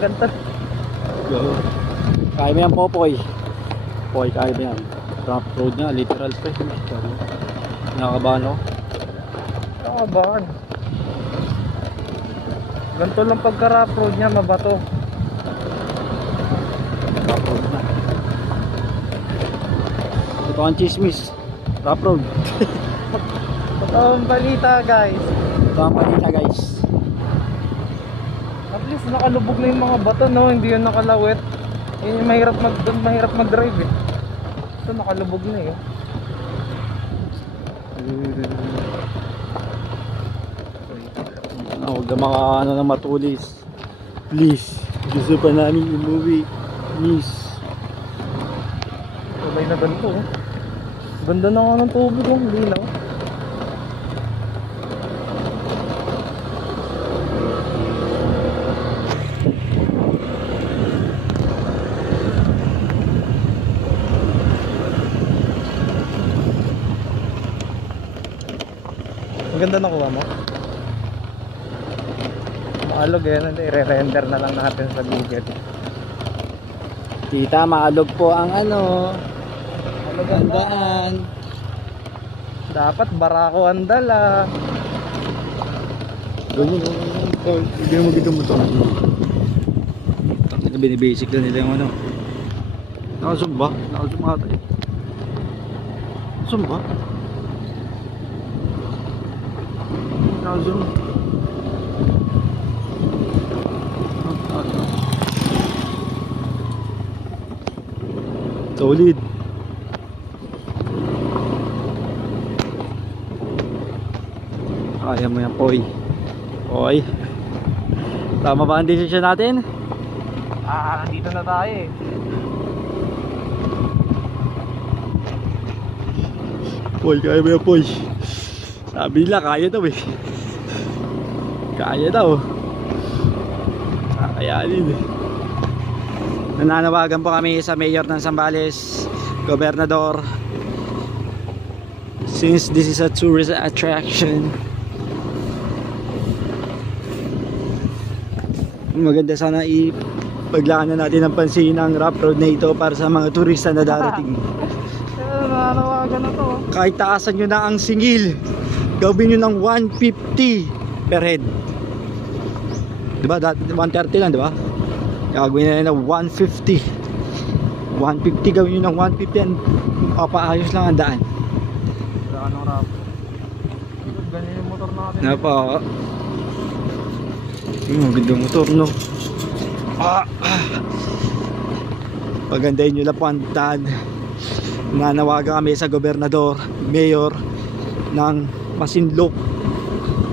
ganito. Yo. Kaya mo yan, Popoy. Popoy, kaya mo yan. Rough road na, literal pa. Nakakabahan ako. Nakabahan. Ganito lang pagka rough road niya, mabato. Rough road na. Ito ang chismis. Rough road. Totoong balita guys. Ito ang palita, guys. At least nakalubog na yung mga bato, no? Hindi yun nakalawit. Yun yung mahirap mag-drive eh. Ito nakalubog na eh. Huwag na makaano na matulis. Please. Gusto pa namin umuwi. Please. Kulay na ganito oh. Ganda na nga ng tubig oh. Linaw. Ang ganda nakuha mo. Maalog yan, i-re-render na lang natin sa Google. Tita, maalog po ang ano. Ang daan. Dapat barako ang dala. Ganyan. Hindi mo gito mo ito. Binibasic na nila yung ano. Nakasumba. Nakasumba ata eh. Sumba. Nakasumba. Solid. Kaya mo yan, Poy. Poy. Tama ba ang decision natin? Nandito na tayo eh. Poy, kaya mo yan, Poy. Sabi nila, kaya daw eh. Kaya daw. Kakayanin eh. Nananawagan po kami sa mayor ng Zambales, gobernador. Since this is a tourist attraction, maganda sana ipaglaanan natin ng pansin ang rough road na ito para sa mga turista na darating. Nananawagan na to. Kahit taasan nyo na ang singil, gawin nyo ng 150 per head. Diba? 130 lang, diba? Gagawin na ng 150. 150, gawin nyo ng 150 and papaayos lang ang daan. Wala ka ng rap. Ganyan yung motor natin. Napa. Ganda motor, no? Pagandahin nyo lang po ang daan. Nanawagan kami sa gobernador, mayor ng Masinloc,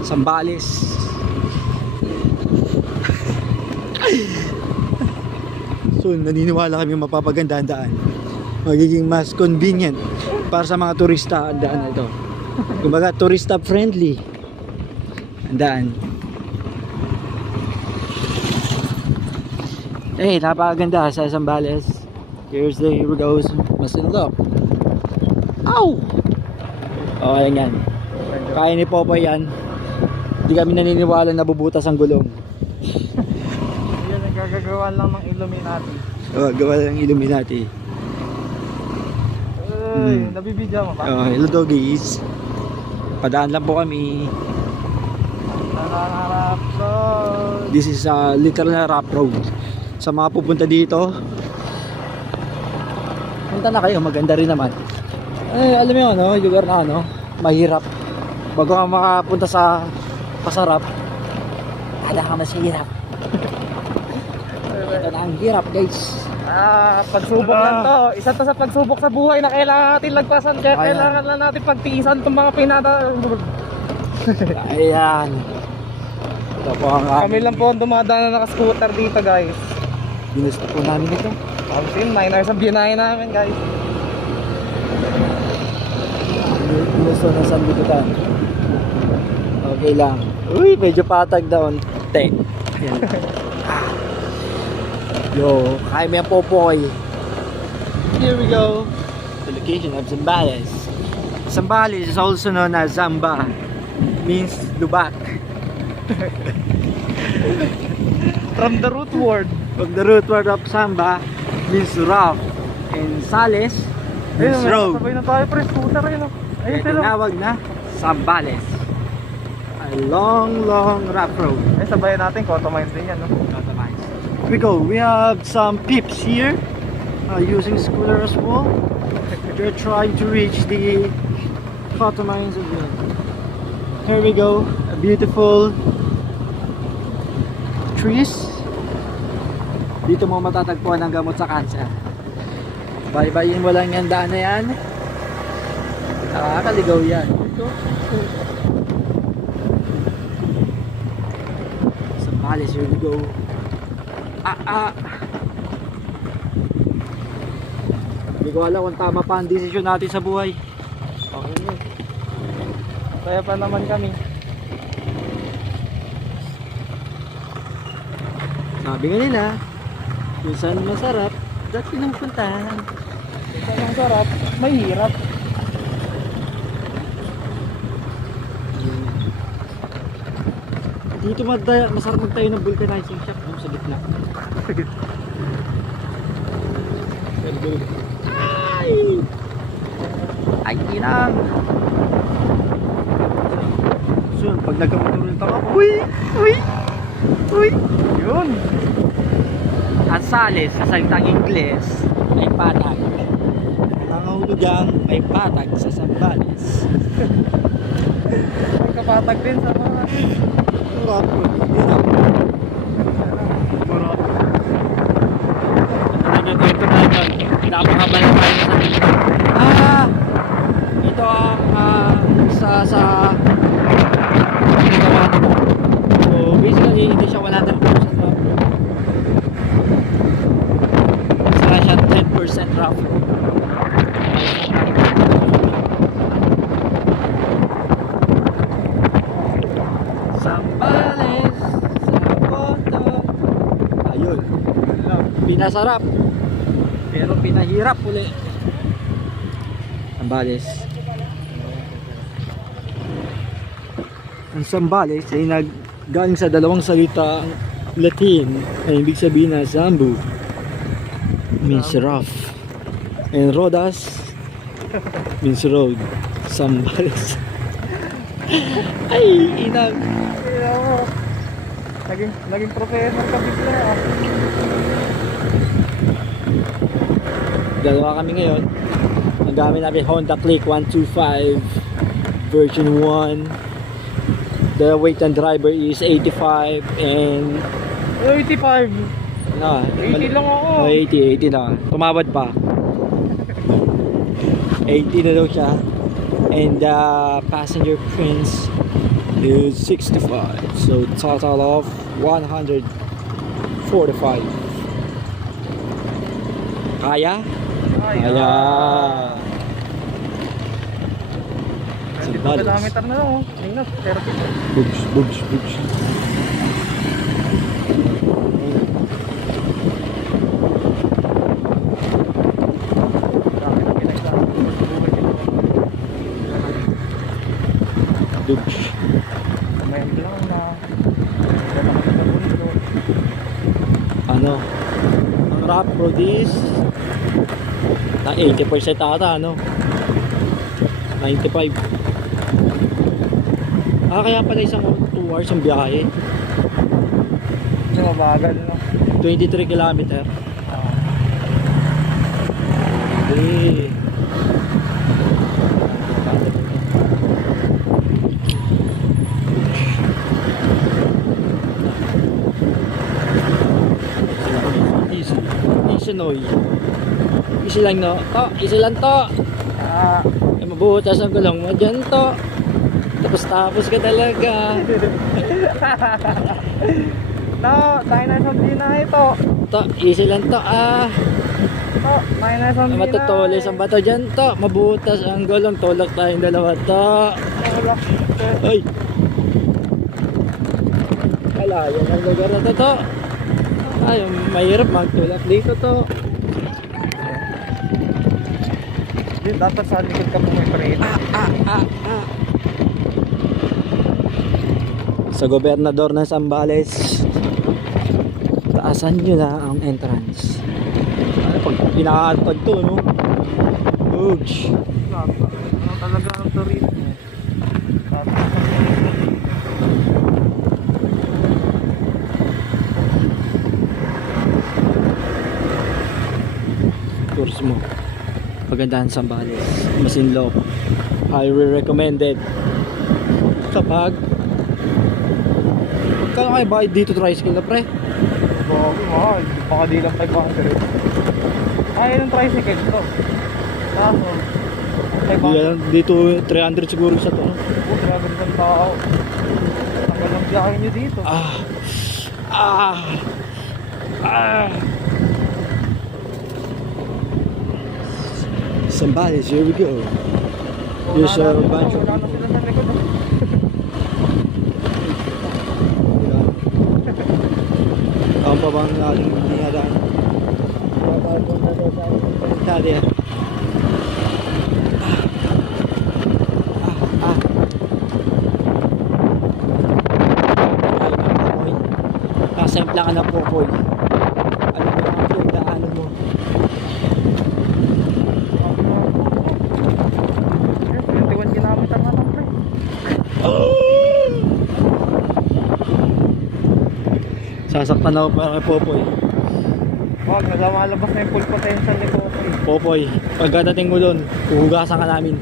Zambales. So naniniwala kami mapapaganda ang daan. Magiging mas convenient para sa mga turista ang daan na ito. Kumbaga turista friendly ang daan. Eh, napakaganda sa Zambales. Here we go. Masinloc. Ow! Okay yan. Kaya ni Popoy yan. Hindi kami naniniwala na bubutas ang gulong. Yan, nagagagawa lang ng Illuminati. Gawa ng Illuminati. Nabibidya mo ba? Hello doggies. Padaan lang po kami. Harap road. This is a literal na rough road. Sa mga pupunta dito, punta na kayo, maganda rin naman. Alam mo yun, no? Lugar na ano, mahirap. Bago ka makapunta sa pasarap, ala ka masihirap. Ito na ang hirap, guys. Pagsubok lang to. Isa to sa pagsubok sa buhay na kailangan natin lagpasan. Kaya kailangan lang natin pagtiisan itong mga pinata. Ayan. Ito po ang Kami lang po ang dumadaan na naka-scooter dito guys. ginusto po namin ito. Tapos yun, 9 hours ang binahe namin guys. Ginusto na sanlibutan. Okay lang. Uy, medyo patag doon. Tek. Ayan. Yo, kaya may Popoy. Here we go. The location of Zambales. Zambales is also known as Zamba. Means lubak. From the root word. From the root word of Samba means rough. And Sales means Ayun, road. sabay na tayo pre, scooter ayun o. Ayun Kaya sila. tinawag na Sambales. A long, long rough road. Ay sabayan natin, Cotomines din yan no. Here we go. We have some peeps here using scooter as well. They're trying to reach the Cotomines as well. Here we go. A beautiful trees. Dito mo matatagpuan ang gamot sa kanser. Bye-bye mo lang yung daan na yan. Nakakaligaw yan. Ito. Sambales, here we go. Hindi ko alam kung tama pa ang desisyon natin sa buhay. Okay yun. Kaya pa naman kami. Sabi nga nila, kung saan masarap, dapat pinupuntahan. Ito ang sarap, may hirap. Dito masarap magtayo ng vulcanizing shop sa gitna. Ay! Ay, inang! So, pag nagkamotor ulit ako, uy! Uy! Uy! Yun. At Sales sa salitang Ingles ay patag. Nangahulugang may patag sa Sambales. Magkapatag din sa mga Rock road. Ito na yun. Napakabalik tayo sa dito. Ito ang sa ginagawa ko. So basically hindi siya 100% rough. Saka siya 10% rough. Sambales sa Boto. Ayun. Pinasarap pero pinahirap uli. Sambales. Ang Sambales ay naggaling sa dalawang salita Latin ay ibig sabihin na Zambu means rough and Rodas means road. Sambales. Ay, inang. Kaya mo. Naging professor ka bigla ah. Dalawa kami ngayon. Ang gamit namin Honda Click 125 version 1. The weight and driver is 85 and 85. na 80 lang ako. 80 na. Tumawad pa. 80 na daw siya. And the passenger prince is 65. So total of 145. Kaya? Kaya. Dito Sambales. kilometer na lang oh. Tingnan, 30. Bugs, bugs, bugs. Dami na pinagdaan. Bugs. May lang na. Wala kami sa mundo. Ano? Ang rap road is na 80% ata, ano? 95. Kaya pala isang 2 hours ang biyahe. Kasi mabagal no. 23 kilometer. Eh. Easy noy. Easy lang no. To, easy lang to. Eh, mabutas ang gulong mo dyan to. Tapos ka talaga. No, tayo na isang dina ito. To, easy lang to ah. To, tayo na isang dina. Matutulis ang bato dyan to. Mabutas ang gulong. Tulak tayong dalawa to. Tulak. Ay! Kalayan ang lugar na to. Ay, mahirap magtulak dito to. Yun, dapat sa likod ka pumiprate. Sa gobernador ng Zambales. Taasan nyo na ang entrance. Ano pag pinakatag to, no? Huge. Ano talaga ang turismo? Tours mo. Pagandahan Zambales. Masinloc. Highly recommended. Kapag kaya kayo bayad dito tricycle na pre? Bago, mahal. Baka di lang 500. Ay, ng tricycle to. Kaso, Dito 300 siguro sa to. grabe ng tao. Tagal ng biyahe nyo dito. Zambales, here we go. Here's a bunch of Wala na sila sa likod. Ang pa bang ating dinadaan? Italia. Kasempla ka na Popoy. Ano mo ang pinagdaanan mo? 21 kilometer na lang, pre. Sasaktan ako para kay Popoy. Wag, lumalabas na yung full potential ni Popoy. Popoy, pagkadating mo doon, huhugasan ka namin.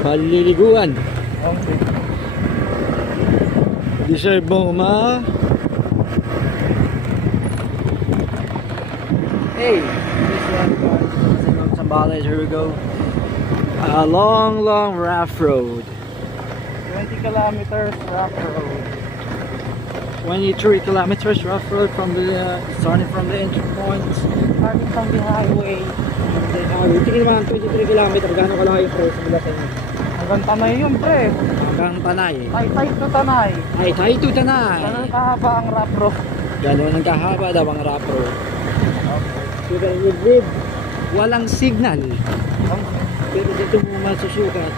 Paliliguan. Okay. Deserve mo ma. Hey, this one guys. Zambales, here we go. A long rough road. 20 kilometers rough road. 23 kilometers rough road from the starting from the entry point. Starting from the highway. Tingin naman 23 kilometers, gaano kalayo pre sa Bulacan? Hanggang Tanay yun, pre. Hanggang Tanay. Tay to Tanay. Ay, tayo to Tanay. Ganun kahaba ang rough road. Gano'n ang kahaba daw ang rough road. Super live. Walang signal. Pero dito mo masusukat.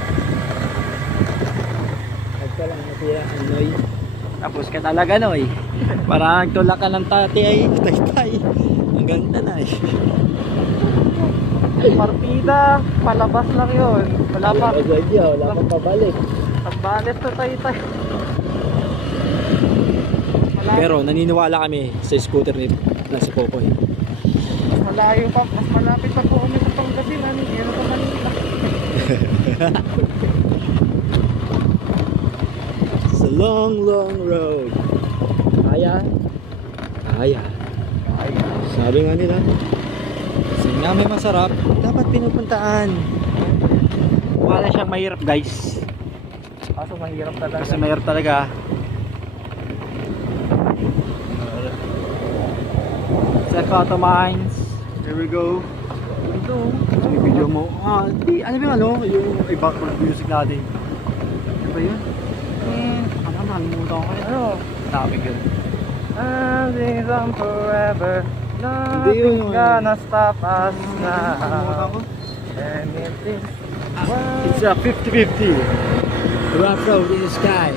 Pagka lang nasira ang Noy. Tapos ka talaga Noy. Parang tulak ka ng tati ay tay-tay. Hanggang Tanay. Partida, palabas lang yun. Wala pa. Wala pang pabalik. Pagbalit to tay. Pero naniniwala kami sa scooter ni si Popoy. Mas malayo pa, mas malapit pa po kami sa Pangasinan. Yan pa Manila. It's a long road. Kaya? Kaya. Sabi nga nila, kasi nga may masarap, dapat pinupuntaan. Wala siyang mahirap guys. Kaso mahirap talaga. Kasi mahirap talaga. Secauto Mines. Here we go. Ito. Yung video mo. Ano ba yung ano? Yung background music natin. Ano ba yun? Ano nakalimutan ko kaya? Ano? Topic yun. Things on forever. Hindi yun, Nothing's gonna stop us Nakalimutan now. ko. Anything. It's a 50-50. Rough road in the sky.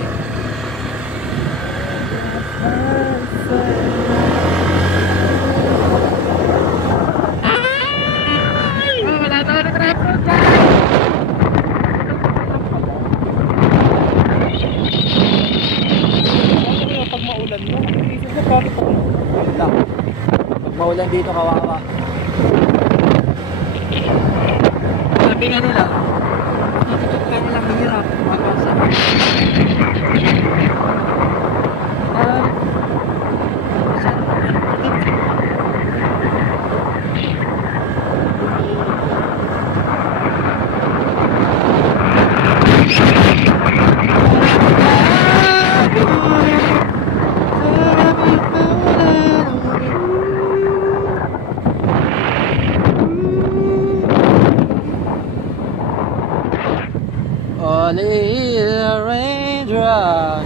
Pag maulan mo, iisip mo bakit ako? Pag maulan dito, kawawa. Sabi nga nila, kaya nilang mahirap magpasa. Only a raindrop.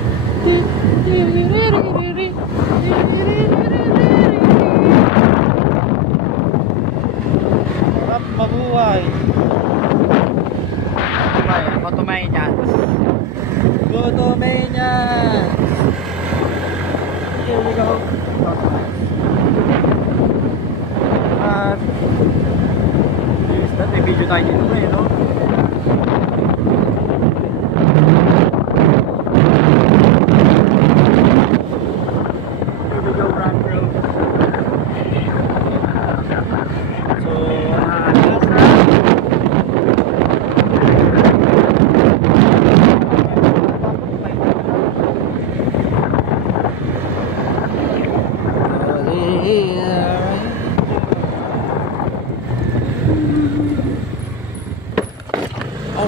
Sarap mabuhay. Go to Maynard. Go to Maynard. Here we go. At yes, that may video tayo dito eh, no? Here we go, ramp road. So, last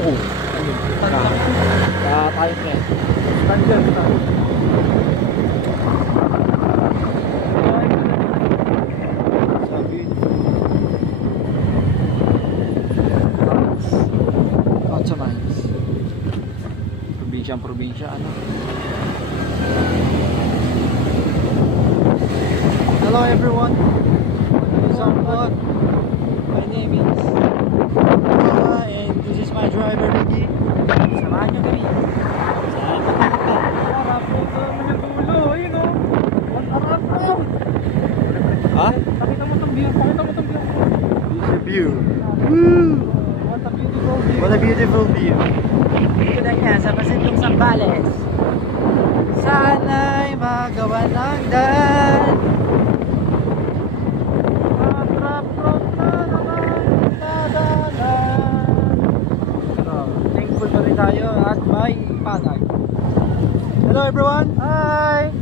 oh, tayo pre. Stand dyan, stand. Sabi. Lots of mines. Probinsya, ano? Hello everyone. Somewhat. My name is and this is my driver Ricky. Samahan nyo kami. Sa pagkakita. Harap po sa mga dulo. Ayun o. Ang harap po. Ha? Pakita mo itong view. Pakita mo itong view. This is the view. Woo! What a beautiful view. What a beautiful view. Dito na niya sa Pasitong Sambales. Sana'y magawa ng daan. Harap road na naman. Dadalan. Thankful pa rin tayo at may patag. Hello everyone! Hi!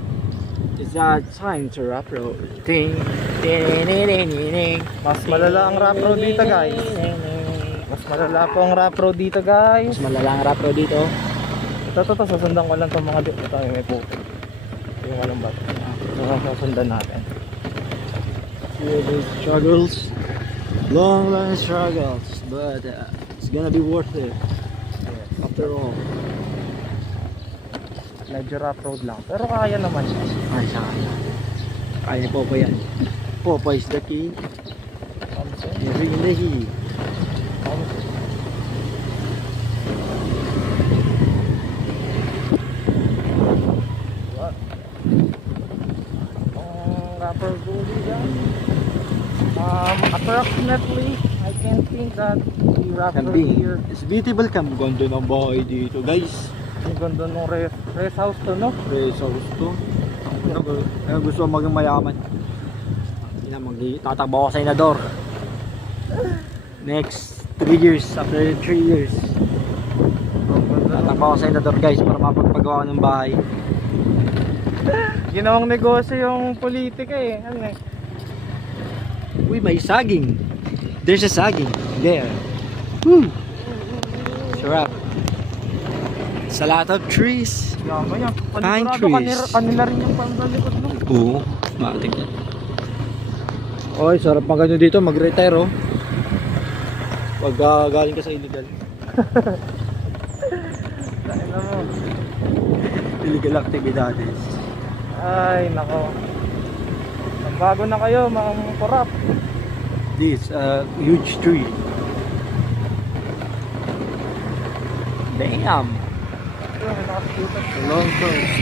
It's that time to rap road. Ding, ding, ding, ding, ding, ding. Mas malala ang rap road dito, guys. Mas malala po ang rap road dito, guys. Mas malala ang rap road dito. Ito, susundan ko lang itong mga dito. Ito, may puto. Yung walang bato. Ito, susundan natin. Yeah, those struggles, long struggles, but it's gonna be worth it after all. Medyo rough road lang. Pero kaya naman siya. Ay, sana. Kaya ni Popo yan. Popo is the king. Every in the heat. Rapper Gully dyan. Approximately, I can think that the rapper Can be. here, It's beautiful cam. Ganda ng bahay dito, guys. ang ganda ng rest house to, no? Reso gusto. Kaya gusto ko maging mayaman. Tatakbo ako sa inador. Next 3 years, after 3 years. Tatakbo ako sa inador, guys, para mapagpagawa ng bahay. Ginawang negosyo yung politika eh. Ano eh? Uy, may saging. There's a saging there. Woo! Sarap. It's a lot of trees. Yaman yan. Pine Panigurado trees. kanila rin yung panggalikot, no? Oo, matik yan. Oy, sarap pang ganyan dito, mag-retire oh. Pag galing ka sa illegal. Dahil na mo. Illegal actividades. Ay, nako. Bago na kayo, mga korap. This huge tree. Damn! Ito, may nakasikitan. Long coast.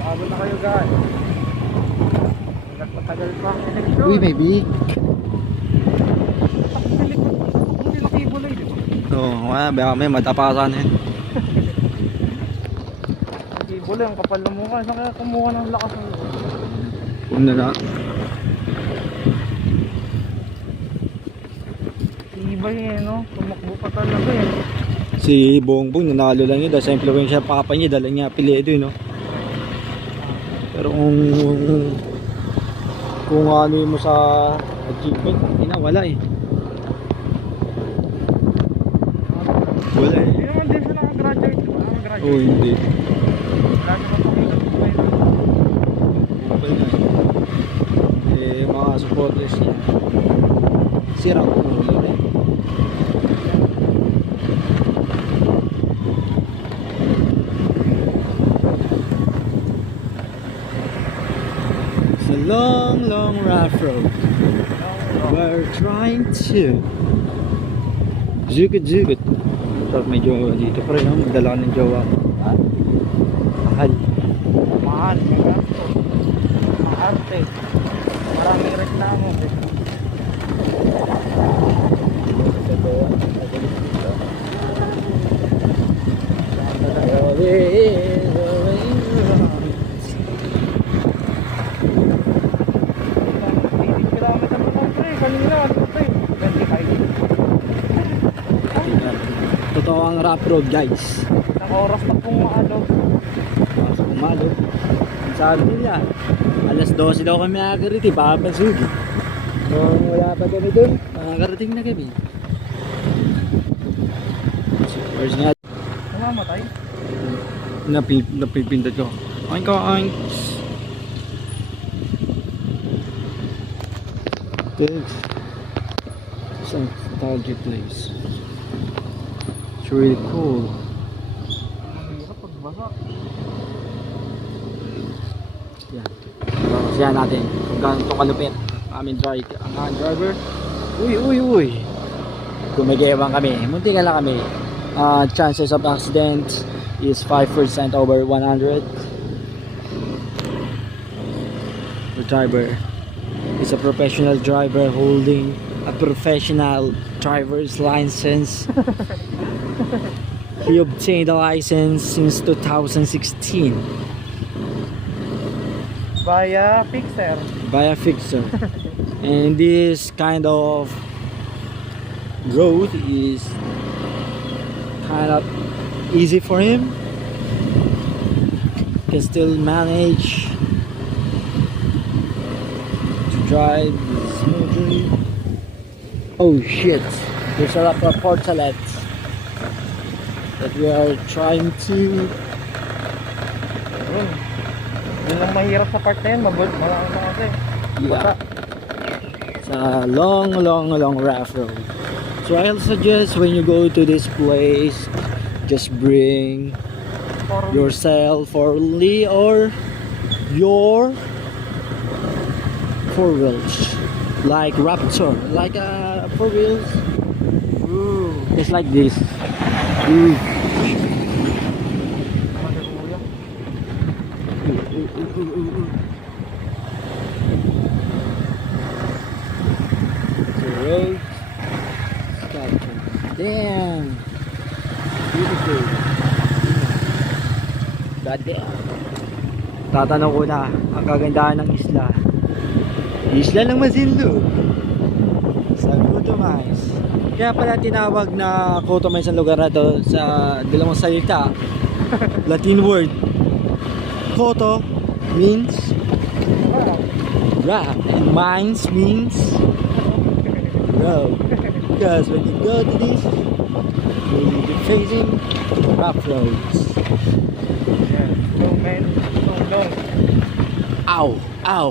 Bago na kayo, guys. Nagpatagal pa ang eleksyon. Uy, maybe. Hindi nakibulay, di ba? Oo, baka may matapasan eh. Nakibulay, ang kapal na mukha. Saan kaya kumuha ng lakas ng Una na. Iba eh, no? Tumakbo pa talaga eh. Si Bongbong nanalo lang yun dahil sa influensya papa niya, dala niya apelyido yun, no? Pero kung ano yun mo sa achievement, wala eh. Wala eh. Hindi naman din siya nakagraduate, di ba? Nakagraduate. Oo, hindi. Wala naman pakikita. Wala na eh. Mga supporters niya. Sira ko yun eh. It's a long rough road. We're trying to Zugut. So may jowa dito pa rin, no? Magdala ka ng jowa. Mahal. Mahal, nagasto. Maarte. Maraming reklamo. Kilometer pa lang pre, kanina ano pre? 25. Totoo ang rough road guys. Ang oras na pong maalog. Sa kumalo. Sabi nila, alas 12 daw kami nakakarating, papasugi. Kung wala pa kami dun, makakarating na kami. First nga, Namamatay? napipindot ko. Oink oink. Thanks. Some nostalgic place. It's really cool. Mahirap pagbasa. Yan. Kasiyahan natin kung gaano ito kalupit. Ang driver. Uy. Gumagewang kami. Munti ka lang kami. Chances of accident is 5% over 100. The driver is a professional driver holding a professional driver's license. He obtained a license since 2016 Via Fixer. by a fixer. And this kind of road is kind of easy for him. Can still manage to drive smoothly. Oh shit, there's a lot of portalets that we are trying to. Yun ang mahirap sa part na yun, malaki na kasi. Yeah. It's a long rough road. So I'll suggest when you go to this place, just bring yourself only or your four wheels, like Raptor, like four wheels, just like this. Ooh. The road. Damn. Beautiful. God damn. Tatanong ko na ang kagandahan ng isla. Isla ng Masinloc. Sa Cotomais. Kaya pala tinawag na Cotomais ang lugar na to sa dalawang salita. Latin word. Coto means rock and mines means road. Because when you go to this, you'll be facing rough roads. Yeah, slow man, slow long. Ow, ow,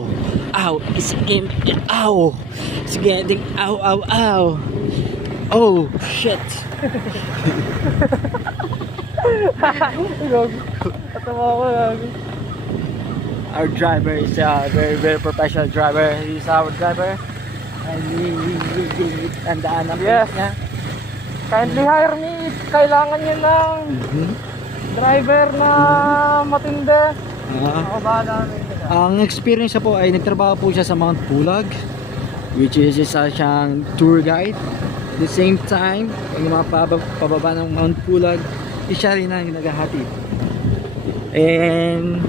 ow, it's getting, ow, it's getting, ow, ow, ow. Oh, shit. Katawa ko lang. Our driver is a very professional driver. He's our driver. And we tandaan ang Yes. place niya. Kindly hire me. Kailangan niyo ng driver na matindi. Ako bahala namin nila. Ang experience niya po ay nagtrabaho po siya sa Mount Pulag, which is isa siyang tour guide. At the same time, pag yung mga pababa ng Mount Pulag, siya rin ang naghahatid. And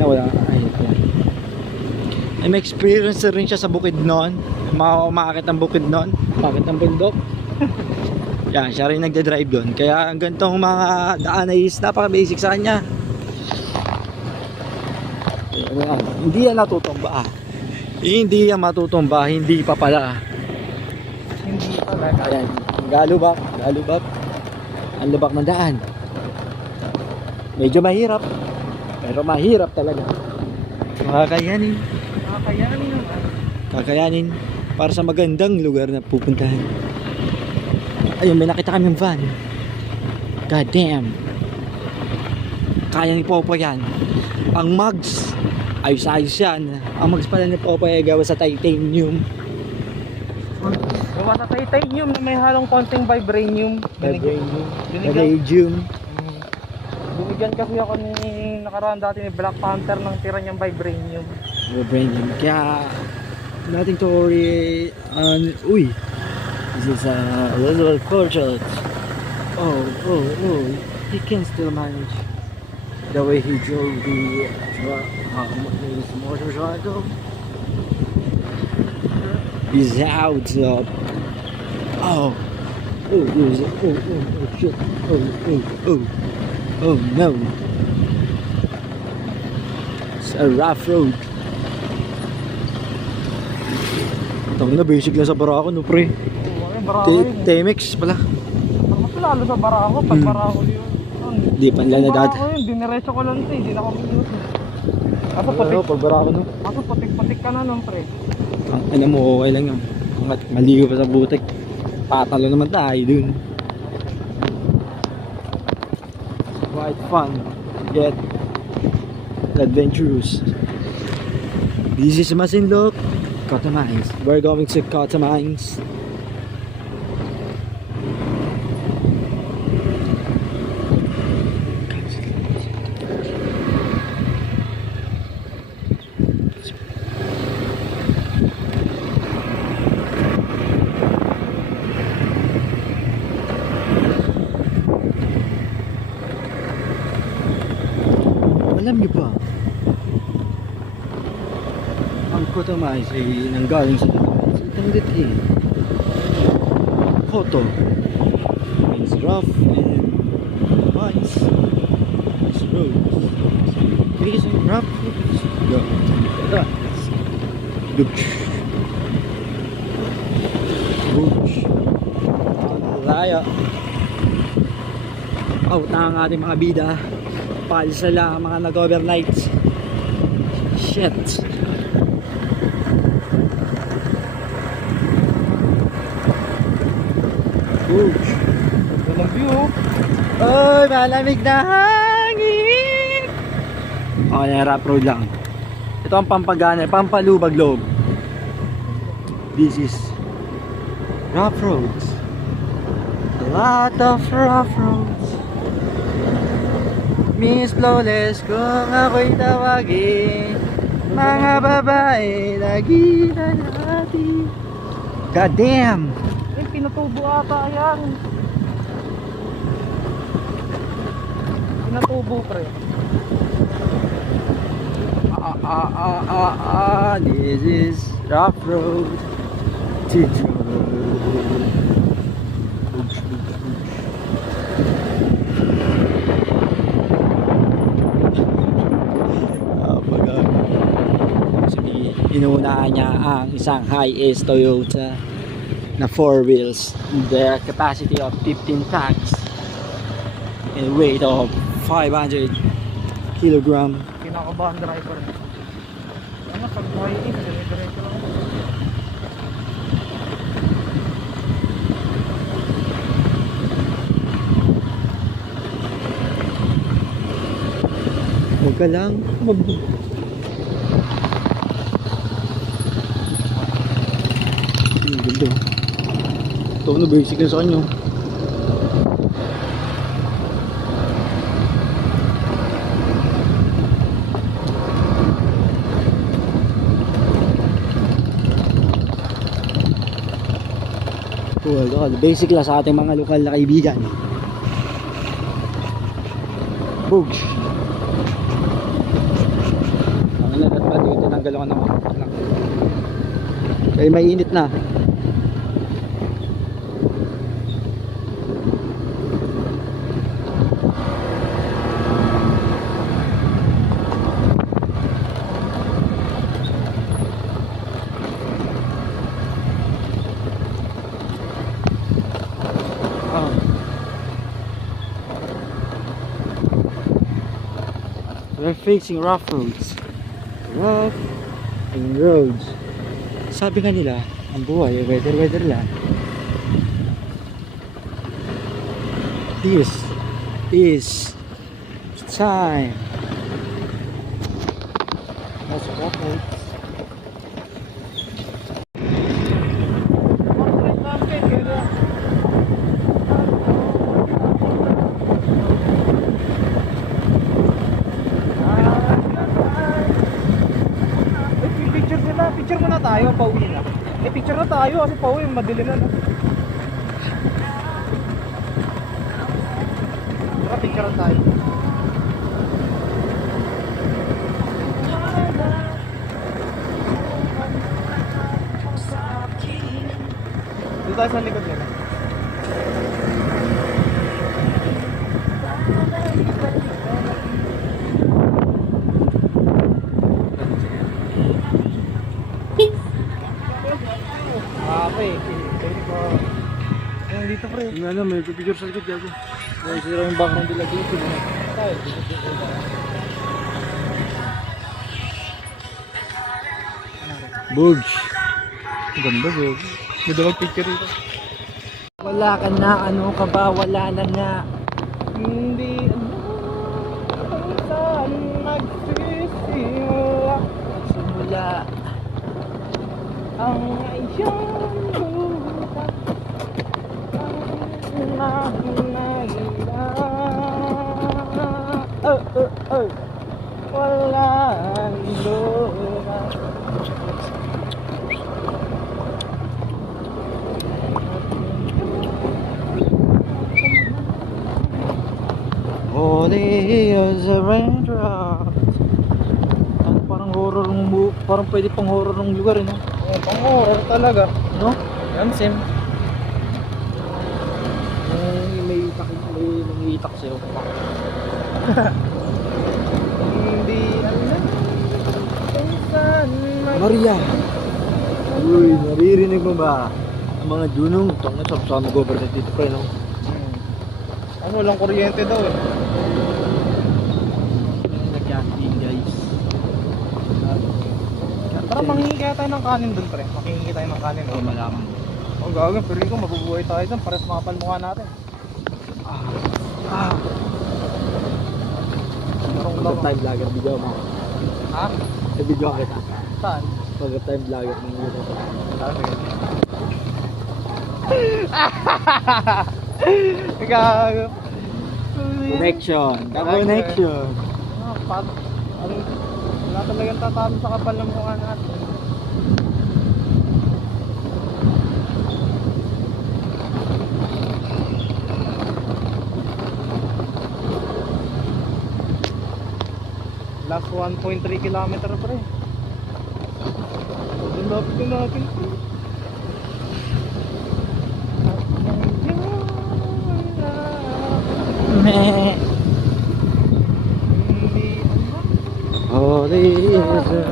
wala. May experience rin siya sa Bukidnon. Umakakit ang Bukidnon, umakakit ang bundok. Yan, siya rin nagda-drive doon. Kaya ang ganitong mga daan ay napaka-basic sa kanya. Hindi yan natutumba. Hindi yan matutumba, hindi pa pala. Hindi talaga. Ayan, galubak. Ang lubak ng daan. Medyo mahirap, pero mahirap talaga. Makakayanin. Kakayanin naman. Kakayanin para sa magandang lugar na pupuntahan. Ayun, may nakita kaming van. God damn. Kaya ni Popoy yan. Ang mugs, ayos-ayos yan. Ang mugs pala ni Popoy ay gawa sa titanium. Gawa sa titanium na may halong konting vibranium. Radium. Binigyan kasi ako ni nakaraan dati ni Black Panther ng tira niyang vibranium. Vibranium. Kaya, nothing to worry on... Uy! This is a little culture. Oh, he can still manage the way he drove the his motorcycle. He's out of... Oh, shit. Oh no. It's a rough road. Tangin na, basic lang sa Barako, no pre. Oo, ay Barako yun. TMX pala. Mas lalo sa Barako, pag Barako yun. Di pa nila na dati. Barako yun, diniretso ko lang ito, hindi na ako minus. Kaso Ano, putik, pag Barako no? kaso putik ka na nun, pre. Ang ano mo, okay lang yun. Maligo pa sa butik. Patalo naman tayo dun. Quite fun. Yet adventurous. This is Masinloc, Cotamines. We're going to Cotamines. Alam niyo ba, ang Cotamines ay nanggaling sa itang diti. Koto means rough and mines is roads. Because of rough roads, Dutch. Laya. Out na ang ating mga bida. Palsa lang ang mga nag-overnight. Shit. Ouch. Walang view. Oy, malamig na hangin. Okay, rough road lang. Ito ang pampagana, pampalubag loob. This is rough roads. A lot of rough roads. Miss Flawless, kung ako'y tawagin, mga babae, lagi na natin. God damn! Eh, pinatubo ata yan. Pinatubo, pre. This is rough road to inuunahan niya ang isang high-ace Toyota na 4 wheels. Their capacity of 15 packs and weight of 500 kilogram. Kinakabahan driver. Ano, pag buhay is, dire-diretso lang. Huwag ka lang ganda. Ito na basic na sa kanya. Cool, basic lang sa ating mga lokal na kaibigan. Boogs. Ang nagat pa dito, tinanggal ako ng mga lang. Kaya mainit na. We're facing rough roads. Rough and roads. Sabi nga nila, ang buhay ay weather lang. This is time. That's rough roads. tayo, pauwi na. Eh, picture na tayo kasi pauwi, madilim na, no? Tara, picture na tayo. Dito tayo sa likod nila. Okay. Ayan dito pre. Yung ano, may picture sa likod gago. Dahil sila yung background nila dito. Tayo. Bugs. Ang ganda gago. May dalawang picture dito. Wala ka na, ano ka ba? Wala na nga. Hindi kung saan nagsisimula Simula. ang iyong butas ang nahihila. Walang lumas. Holy as a raindrop. Ano, parang horror parang pwede pang horror ng lugar, eh, no? Oh, pang-horror talaga. No? Yan, sim. May nangiitak sa'yo. Hindi alam kung saan Maria! Uy, naririnig mo ba? Ang mga dunong, tanga sa mag-overnight dito pa, no? Ano, walang kuryente daw eh. Nag-camping, guys. Tara, manghingi kaya tayo ng kanin dun, pre. Manghingi tayo ng kanin. Oo, malaman. Ang gagawin, pero ko mabubuhay tayo dun. Pares makapal mukha natin. Pag-time vlogger, video mo. Ha? Sa video kita. Saan? Pag-time vlogger, ng video ko. Gago. Connection. Connection. Ano, wala talagang tatalo sa kapal ng mukha natin. Last 1.3 kilometer pre. Lapit na natin pre. Meh. Holy is a...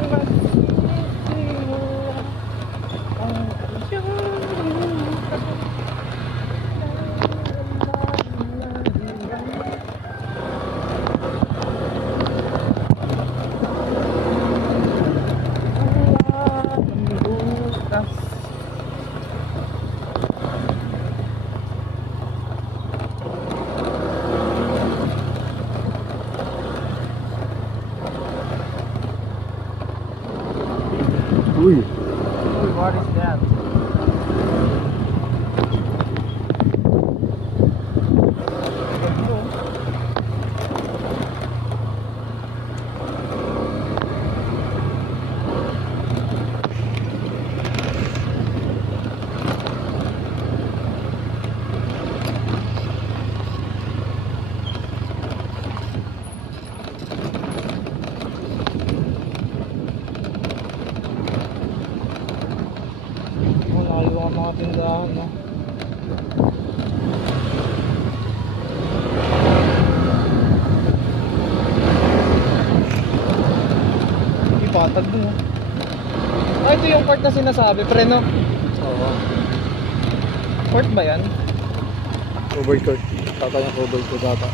Uy. What is that? Malayo ang mga tindahan, no? Ipatag dun, no? Ah, ito yung part na sinasabi, pre, no? Oo. Port ba yan? Overcoat. Tata yung overcoat data.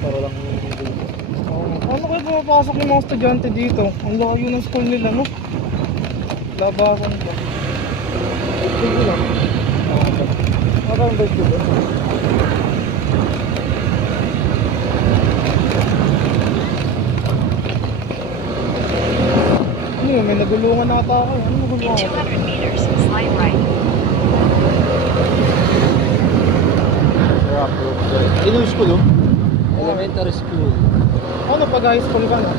Para lang Ano kayo pumapasok yung mga estudyante dito? Ang layo ng school nila, no? Labasan ko. Sige lang. Parang guys ko ba? Ano yun? May nagulungan ata ako. Ano nagulungan ako? 200 meters, slide right. Inus ko, no? Oo, may elementary school. Ano pag high school ka na?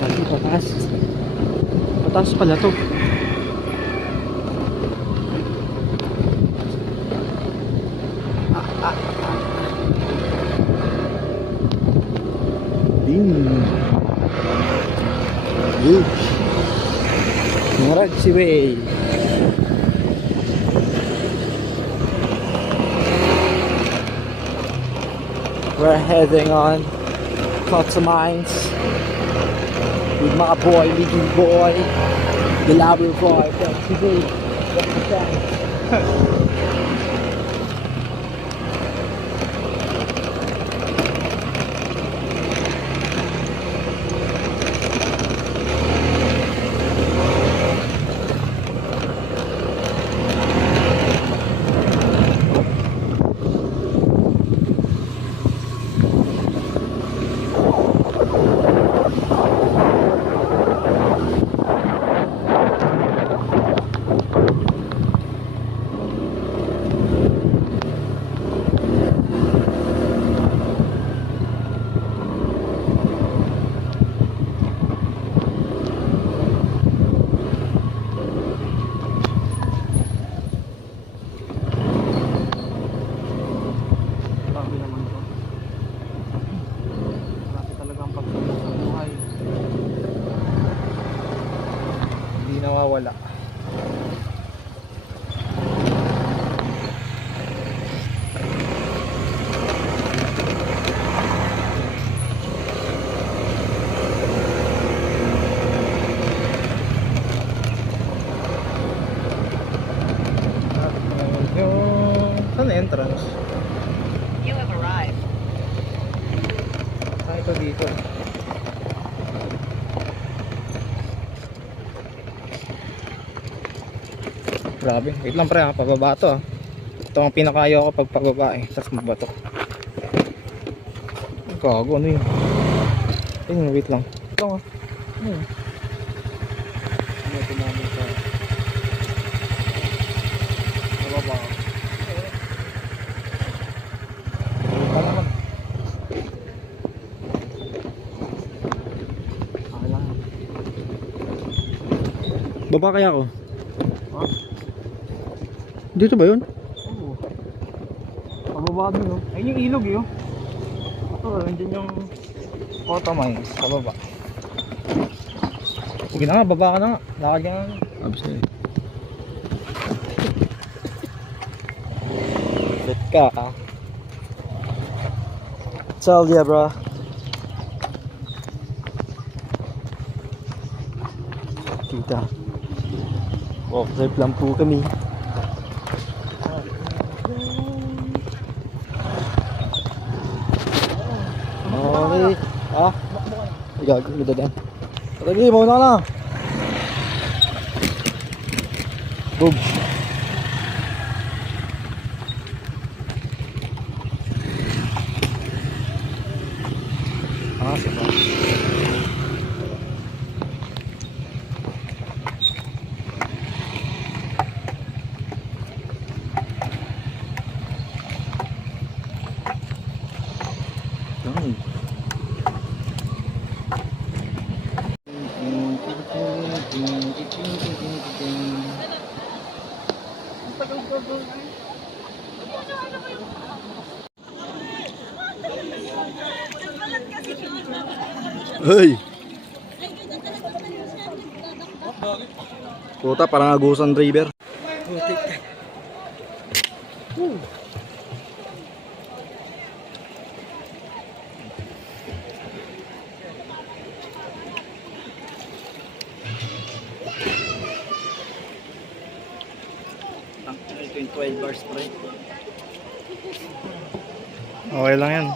Lagi pataas. Pataas pala to. Huge. Moradzi Way. We're heading on Cotta Mines with my boy, Little Boy, the Lover Boy, TV. Grabe naman to. Grabe talaga ang pagtulog sa buhay. Hindi nawawala. Yung saan na entrance? You have arrived. Ito dito. Grabe, wait lang pre ha, pababa to ha. Ito ang pinakayo ko pag pababa eh, tapos mabato. Gago, ano yun? Ayun, wait lang. Ito nga. Ayun. Ito namin sa pababa. Wait naman. Baba kaya ako? Ha? Dito ba yun? Oo. Pababa doon oh. Ayun yung ilog yun. Ito, nandiyan yung Cotta Mines sa baba. Sige na nga, baba ka na nga. Lakad ka nga. Absent. Bet ka ha. Sal dia bro. Kita. Walk trip lang po kami. Okay. Ah? Gago, may dadaan. Tagi, mauna ka na. Boom. Ah, sabay. Ay. Hey. Puta, parang Agusan River. Ito yung 12 bars pre. Okay lang yan.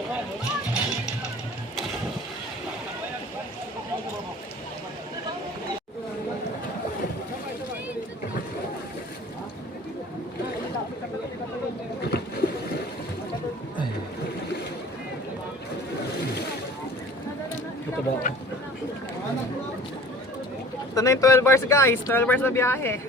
Ito ba? Ito na yung 12 hours guys, 12 hours na biyahe.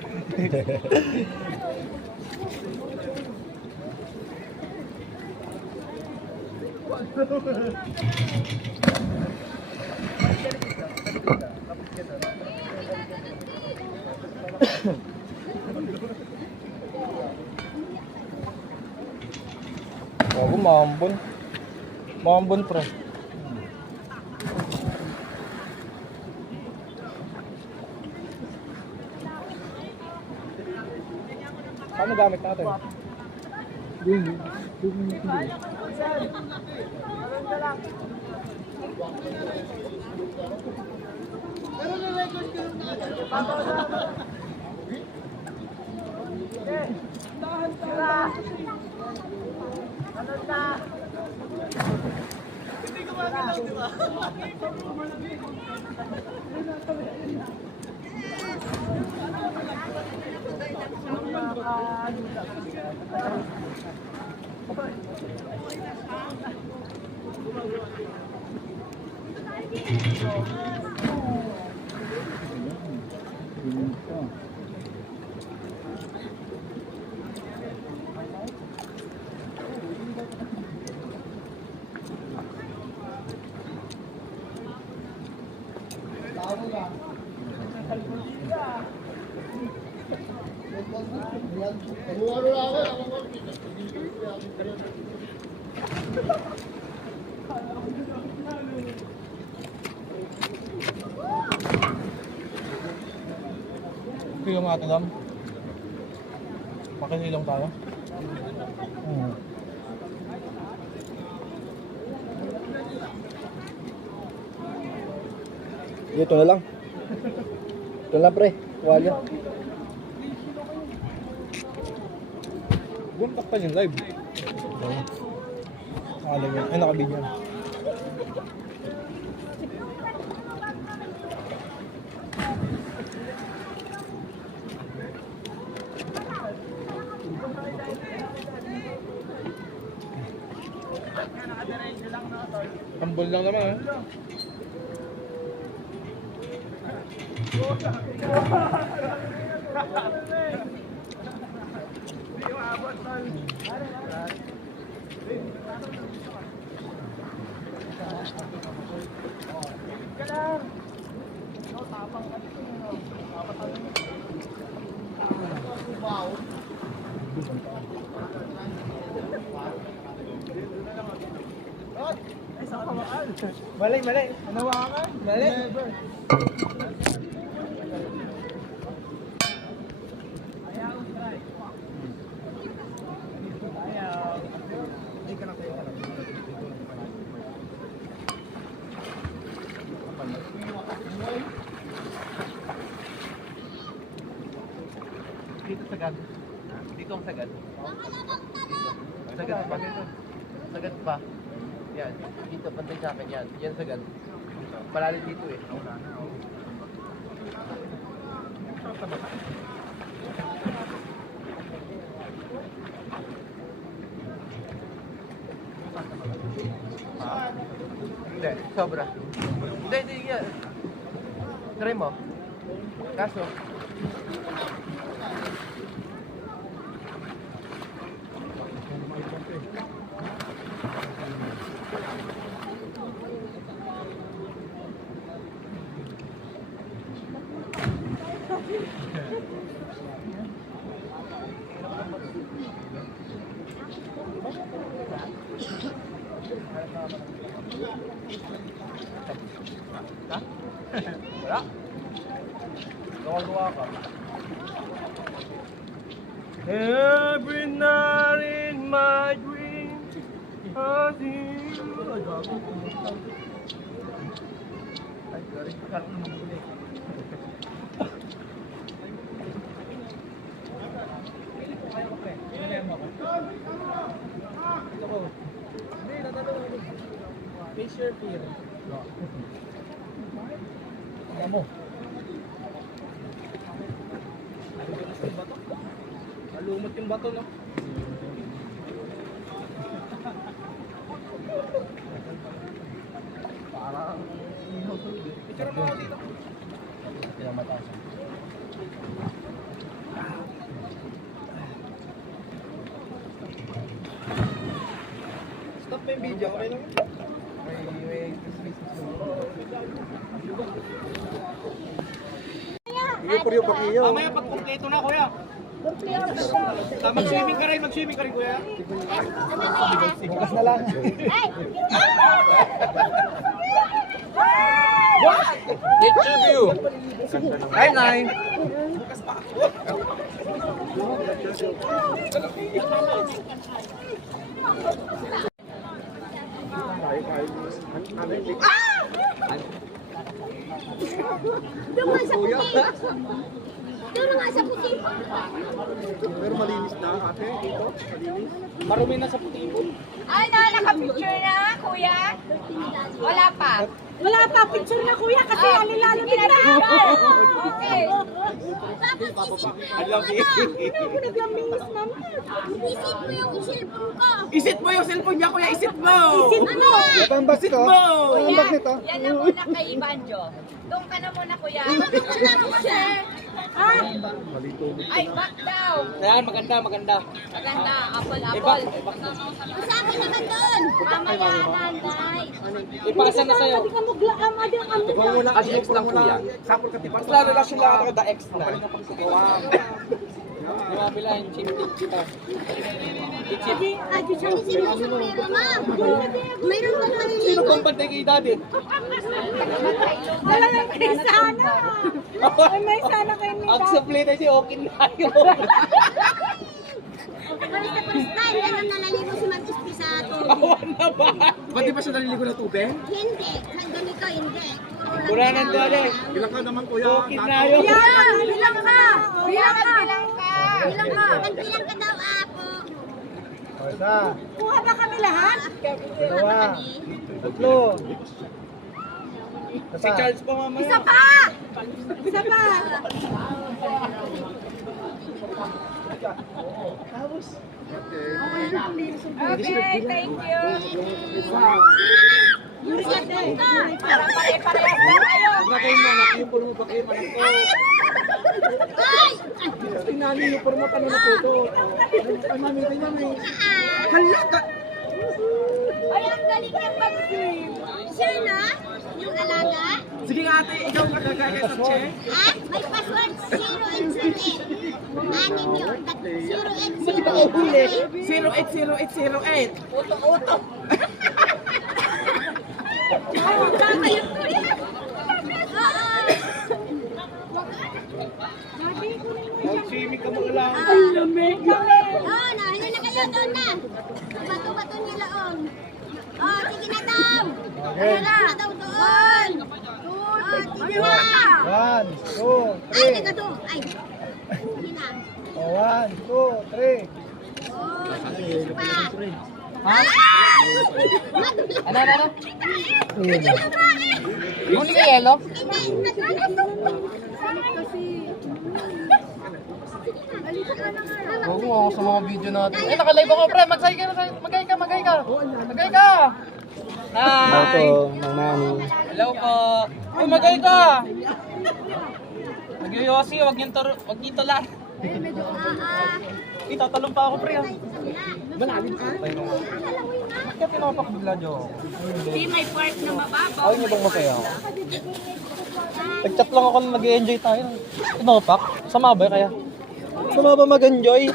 Ako, maambon. Maambon, pre. Paano gamit natin? Ito yung ating gam. Makisilong tayo. Ito na lang. Ito na lang, pre. Walya. Buwan takpan yung live. Alam yan. Ay, nakabidyo. Tambol lang naman, ha? Mali, mali. Hanawakan. Mali. Dito sagad. Dito ang sagad. Sagad pa. Sagad pa. Yan. Dito, pantay sa akin yan. Yan sagad. Malalim dito eh. Hindi, sobra. Hindi yan. Try mo. Kaso. Ha? Wala? Gawa-gawa ka. Every night in my dream I see you. Ay, sorry. Sarap naman muli. Hindi, natanong. Fisher Pier. Ano mo? Malumot yung bato, no? Parang... Picture mo ako dito. Pinamataas. Stop mo yung video, okay lang? May space. Mamaya pag kumpleto na, kuya. Mag-swimming ka rin, kuya. Bukas na lang. Picture view. Hi, Nay. Doon nga sa puti. Doon nga sa puti. Pero malinis na ate dito. Malinis. Marumi na sa puti mo. Ay, nakapicture na, kuya? Wala pa. Wala pa, picture na kuya kasi alilalo Sige na, picture. Okay. I love you. Naglambingis naman. Isip mo yung cellphone ko. Isit mo yung cellphone niya, kuya. Isit mo. Isip mo. Pambas ito. Kuya, yan na muna kay Banjo. Doon ka na muna, kuya. Picture na mo kasi. Ay, back down. Ayan, maganda. Maganda, apple. Sa akin naman doon. Mamaya, nanay. Ipakasan na sa'yo. Hindi ka maglaan mo din ang As X lang, kuya. Sapol ka tipa. Mas relasyon lang ako da X na. Mabila yung chip kita. Adi siya ni sino sa pera ma. Mayroon bang maliligo? Sino pang bantay kay daddy? Wala lang kayo sana. Ay, may sana kayo ni Ang supply na siya, okay na yun. First time, ganun nalaligo si Ma'am Ispi sa tubig. Awan na ba? Ba't di ba siya naliligo na tubig? Hindi. Sa ganito, hindi. Wala nang daddy. Ilan ka naman kuya? Okay na yun. Bilang ka! Bilang ka! Bilang ka. Bilang ka! Nagbilang ka daw, apo. Isa. Kuha ba kami lahat? Dalawa. Tatlo. Si Charles pa mamaya. Isa pa! Isa pa! Okay, thank you. Para pare-parehas na tayo. Huwag na kayo manak, yung puro mo pa kayo manak ko. Ay! Tingnan niyo yung puro mo kanina po ito. Ay, mami, tingnan mo. Hala ka! Ay, ang galing yung mag-swim. Sure na? Yung alaga? Sige nga ate, ikaw magagaya sa check. Ha? May password 0808. Anin yun. 0808. 080808. Uto-uto. Ay, huwag ka kayo. Mag-swimming ka mga lang. Oh, nahin na kayo doon na. Bato-bato niya laon. Oh, sige na daw. Sige na daw doon. Sige na. 1, 2, Ay, teka to. Ay. Sige na. 1, 2, 3. Oh, sige pa. Ha? Madulas. Ano? Sige na ba? Yung ni Yelo? Kasi, Oo, ako sa mga video natin. Eh, naka-live ako, pre. Mag-say ka. Magay ka. Magay ka. Hi. Nang nani. Hello po. Uy, magay ka. Nagyoyosi, wag niyo tulan. Itatalong pa ako, pre. Malalim ka? Bakit tinapak bigla, Jo? Hindi may part na mababaw. Ayaw niyo bang masaya ako? Nag-chat lang ako na nag-enjoy tayo. Tinapak? Sama ba kaya? Sama ba mag-enjoy?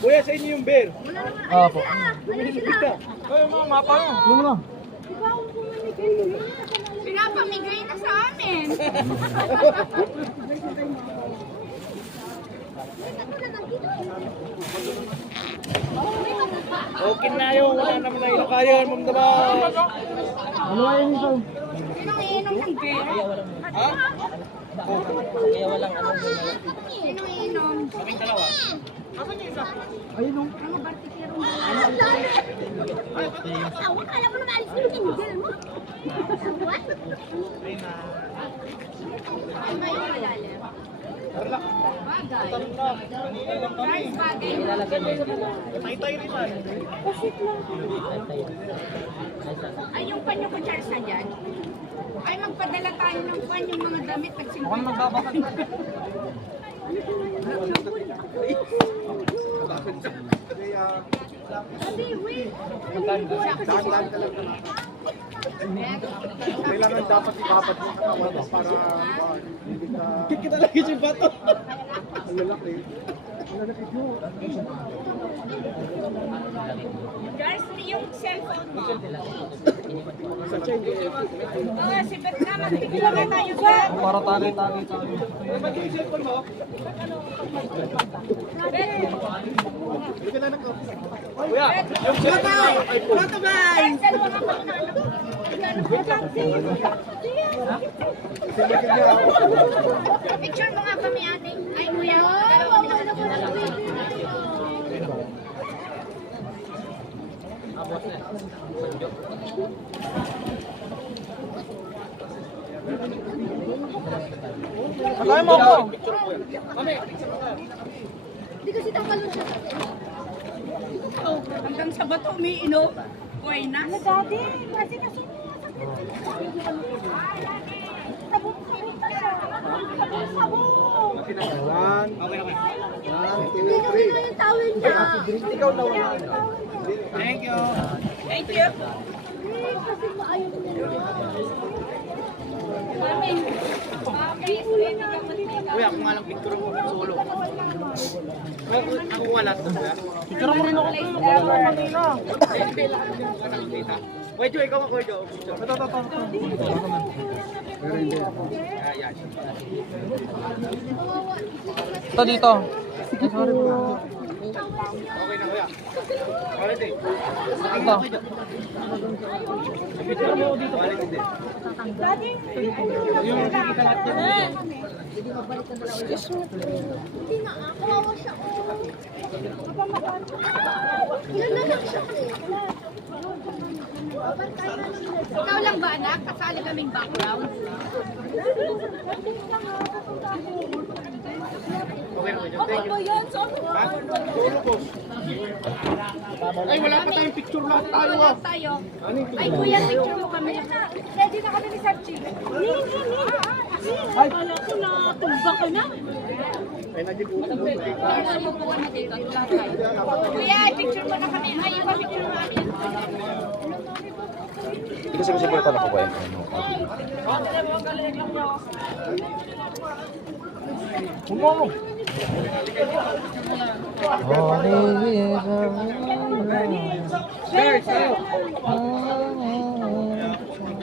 Kuya, sa inyo yung beer. Apo. Ay, mga mapa yun. Ano na? Pinapamigay na sa amin. Okay na yun. Wala naman na ilakayan. Mamdama. Ano nga yun ito? Sinong iinom ng beer? Ha? Kaya walang ano. Sino inom? Kaming dalawa. Ayun nung. Mga bartikero mo. Asawa, kala mo naman alis yung tinigil mo. What? Ay, may malalim. Bagay. Guys, bagay. Ilalagay mo. Ay, yung panyo ko, Charles, na dyan. Ay, magpadala tayo ng pan yung mga damit. Mukhang magbabakal. Sabi, wait. Kailangan dapat ipapat mo sa kawatas para hindi ka... Kita lagi yung bato. Ang lalaki. Ang lalaki mo. Charles, yung cellphone mo. Sa chain. Oo, si Bet na, magpipila ka tayo sa... Para tagay-tagay tayo. Hindi ka na nakaw. Kuya! Cancel mo nga pala na ano. Picture mo nga kami ate. Ay, kuya. Dalawa kami na. Kaya mo ako! Hindi kasi takalon siya. Hanggang sa bato umiinom. Buhay na. Ano dati? Kasi kasi One, hindi kasi na yung tawin niya. ikaw na wala. Thank you. Kasi maayos niya. Mami. Kuya, kung nga lang picture mo solo. Ako wala. Picture mo rin ako. Wait, ikaw ako ito. Ito dito. Okay na kuya. Quality. Ito. Picture mo dito. Quality. Yung Hindi na ako. Kawawa siya. Ilan na lang siya. Ikaw lang ba anak? Kasali kaming background? Okay na kuya. Thank you. Solo boss. Ay, wala pa tayong picture lang tayo. Wala tayo. Ay kuya, picture mo kami. Ready na kami ni Sarchi. Ay, wala ko na. Tugba ka na. Ay, nag-ibuto. Kaya mo po na dito. Kuya, picture mo na kami. Ay, ipa-picture mo kami. Hindi kasi siguro talaga ko yan.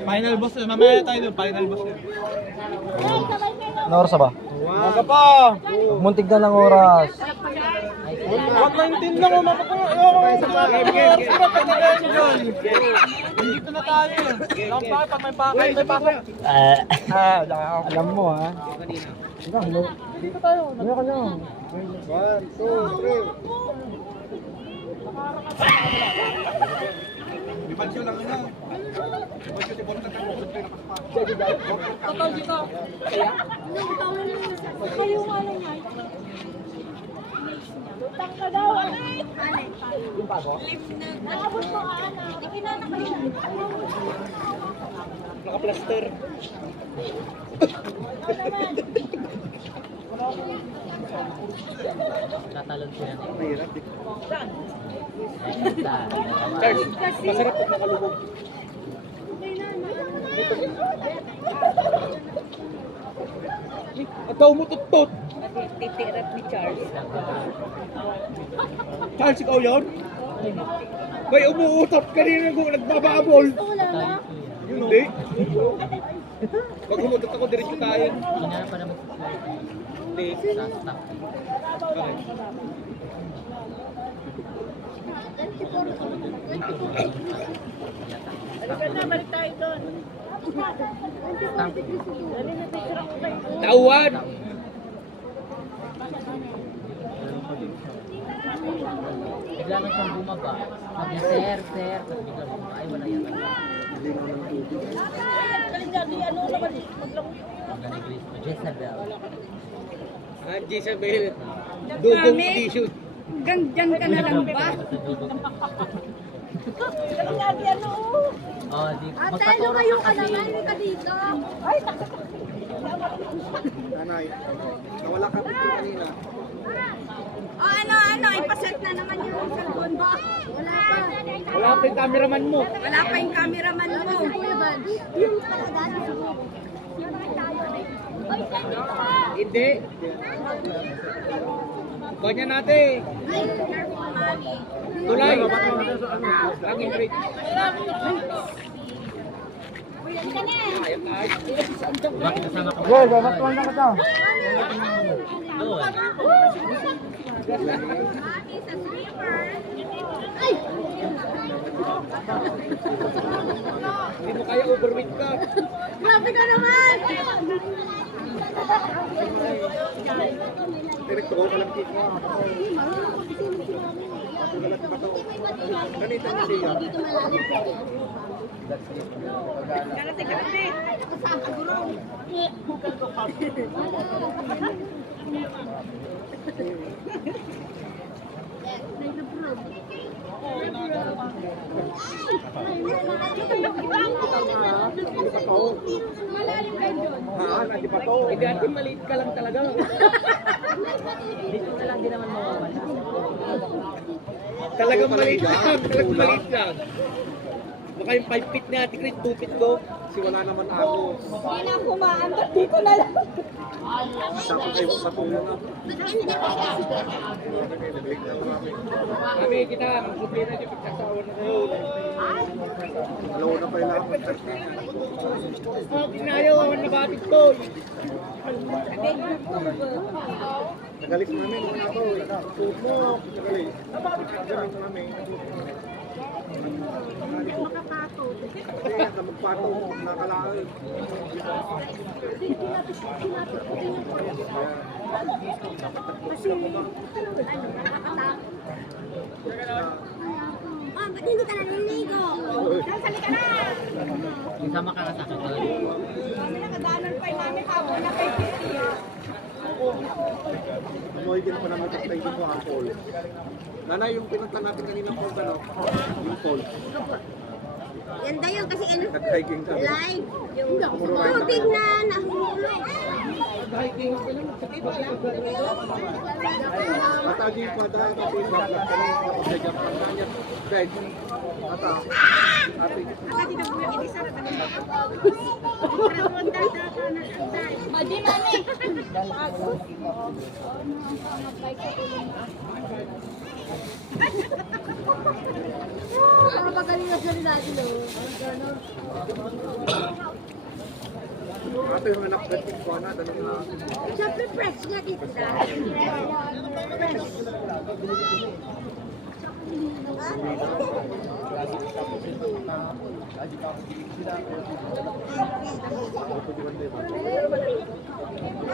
Final boss yun. Mamaya tayo doon. Final boss yun. Ano oras na ba? Maga pa! Muntik na lang oras. 1:19 lang o Nandito na tayo. Lang pa pag may pakay, may pasok. Alam mo ha. Dito tayo. Ano ka lang? 1, 2, 3. Libansyo lang na. Libansyo si Bonta ka. Totoo dito. Kayo nga lang ay. Lutang ka daw. Yung bago? Nakabot ko ka na. Ikinana kayo. Naka-plaster. Tatalon siya. Mahirap eh. Charles, masarap pag nakalubog. At daw mo tutut. Titirap ni Charles. Charles, ikaw yun? May umuutap kanina kung nagbababol. Wala na. Hindi. Pag umutot ako, diretso tayo. Hinarap pa naman sa Hindi. stock. Bakit? Balik na, balik tayo doon. Tawan! Bigla na siyang bumaba. Sabi, sir, sir. Tapos bigla bumaba. Ay, wala yan. Magaling Cristo. Jezebel. Jezebel. Dugong tissue. Gandyan ka na lang ba? Oh, di. Ate, lumayo ka naman. Hindi ka dito. Nanay, nawala ka picture kanina. O ano, ipaset na naman yung cellphone mo. Wala pa. Wala pa yung cameraman mo. Wala pa yung cameraman mo. Yung talaga. Oy, saan dito ka? Hindi. Kanya natin. Ay, careful, mami. Tulay. Laging break. Uy, ka na. Bakit kasama ka? Go, babatuan na kita. Doon. Mami, sa sleeper. Ay! Hindi mo kaya overweight ka. Grabe ka naman! Direkto ko ka lang tito. Ganito na siya. Malalim kayo doon. Hindi pa to. Hindi atin maliit ka lang talaga. Dito na lang din naman mawawala. Talagang maliit lang. Talagang maliit lang. Baka yung 5 feet na ati Chris, 2 feet ko. Kasi wala naman ako. Hindi na kumaan. Dito na lang. Tapos kayo patulong na. Kami kita, magsubi na yung pagkasawa na kayo. Alaw na pa yung lahat. Kinayo, awan na batik ko. Nagalis namin kung ako. Suot mo, nagalis. Nagalis namin. Kaya ka magpato, nakalaan. Ba't hindi ka naliligo? Sali ka na. Kasama ka na sa akin. Kasi nakadaanan pa yung mami habo na kay Kitty. Amoy din pa naman tayo dito ang pole. Nanay, yung pinunta natin kanina po, ano? Yung pole. Yan daw yun kasi ano, Nag-hiking kami. live. Yung tubig na nahulog. Nag-hiking kami. Matagi pa dahil kasi nag-vlog kami. Tapos nag-jump pa kanya. Guys, ata. Ate. Madi, mami. Ang magaling na sila natin, no? Ate, yung anak natin ko na. Dali na. Siyempre, fresh nga dito sa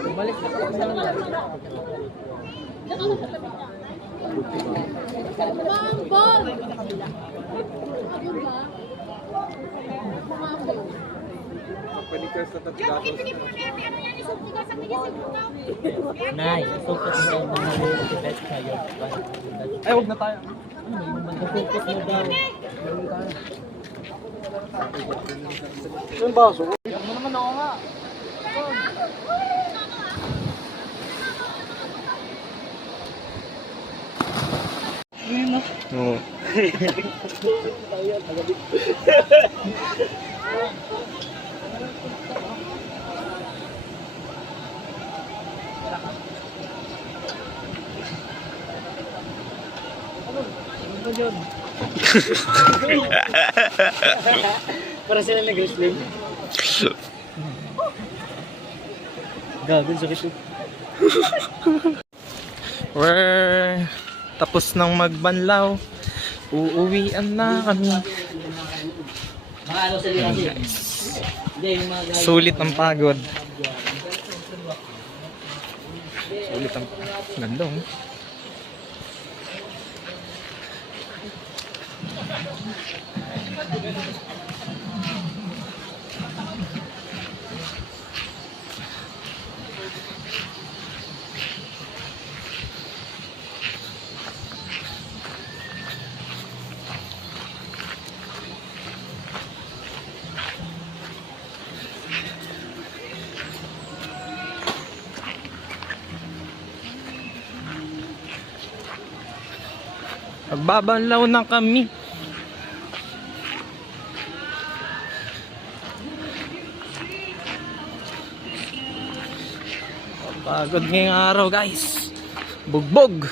Bumalik ka pa sa lang. Bambong! Panikers na tatagatos. Nay, focus mo daw mga little best kayo. Ay, huwag na tayo. Mag-focus mo daw. Yung baso. Ano naman ako nga? Oo. Para sila nag-wrestling. Gagawin sakit ito. We're tapos nang magbanlaw. Uuwian na kami. Mga ano sila kasi. Hindi, yung mga guys. Sulit ang pagod. Sulit ang ganda oh. Magbabanlaw na kami. Pagod ngayong araw guys. Bugbog.